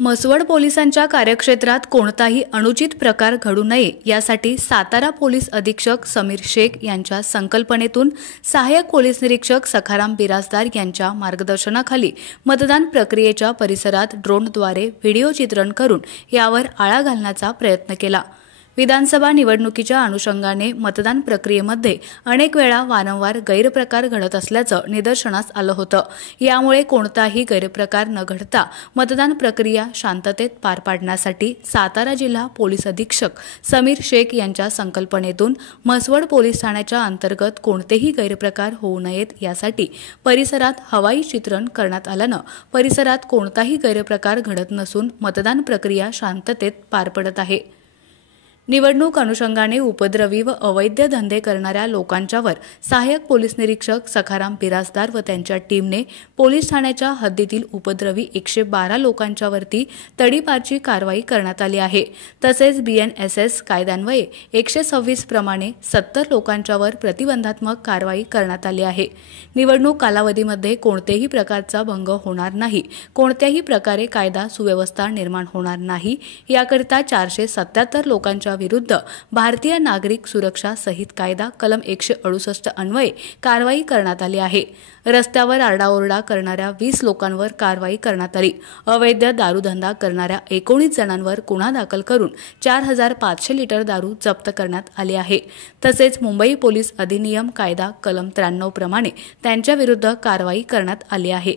म्हसवड पोलिसांच्या कार्यक्षेत्रात कोणताही अनुचित प्रकार घडू नये यासाठी सातारा पोलीस अधीक्षक समीर शेख यांच्या संकल्पनेतून सहाय्यक पोलीस निरीक्षक सखाराम बिराजदार यांच्या मार्गदर्शनाखाली मतदान प्रक्रियेच्या परिसरात ड्रोनद्वारे व्हिडिओ चित्रण करून यावर आळा घालण्याचा प्रयत्न केला। विधानसभा निवडणुकीच्या अनुषंगाने मतदान प्रक्रियेमध्ये अनेक वेळा वारंवार गैरप्रकार घडत असल्याचं निदर्शनास आलं होतं। यामुळे कोणताही गैरप्रकार न घडता मतदान प्रक्रिया शांततेत पार पाडण्यासाठी सातारा जिल्हा पोलीस अधीक्षक समीर शेख यांच्या संकल्पनेतून म्हसवड पोलीस ठाण्याच्या अंतर्गत कोणतेही गैरप्रकार होऊ नयेत यासाठी परिसरात हवाई चित्रण करण्यात आल्यानं परिसरात कोणताही गैरप्रकार घडत नसून मतदान प्रक्रिया शांततेत पार पडत आहे। निवडणूक अनुषंगाने उपद्रवी व अवैध धंदे करणाऱ्या लोकांच्यावर सहाय्यक पोलीस निरीक्षक सखाराम बिराजदार व त्यांच्या टीमने पोलीस ठाण्याच्या हद्दीतील उपद्रवी 112 लोकांच्यावरती तडीपारची कारवाई करण्यात आली आहे। तसेच BNSS कायद्यान्वये 126 प्रमाणे 70 लोकांच्यावर प्रतिबंधात्मक कारवाई करण्यात आली आहे। निवडणूक कालावधीमध्ये कोणतेही प्रकारचा भंग होणार नाही, कोणत्याही प्रकारे कायदा सुव्यवस्था निर्माण होणार नाही याकरिता 477 लोकांच्या विरुद्ध भारतीय नागरिक सुरक्षा संहित कायदा कलम 168 अन्वये कारवाई करण्यात आली आहे। रस्त्यावर आरडाओरडा करणाऱ्या 20 लोकांवर कारवाई करण्यात आली। अवैध दारूधंदा करणाऱ्या 19 जणांवर गुन्हा दाखल करून 4500 लिटर दारू जप्त करण्यात आली आहे। तसेच मुंबई पोलीस अधिनियम कायदा कलम 93 प्रमाणे त्यांच्या विरुद्ध कारवाई करण्यात आली आहे।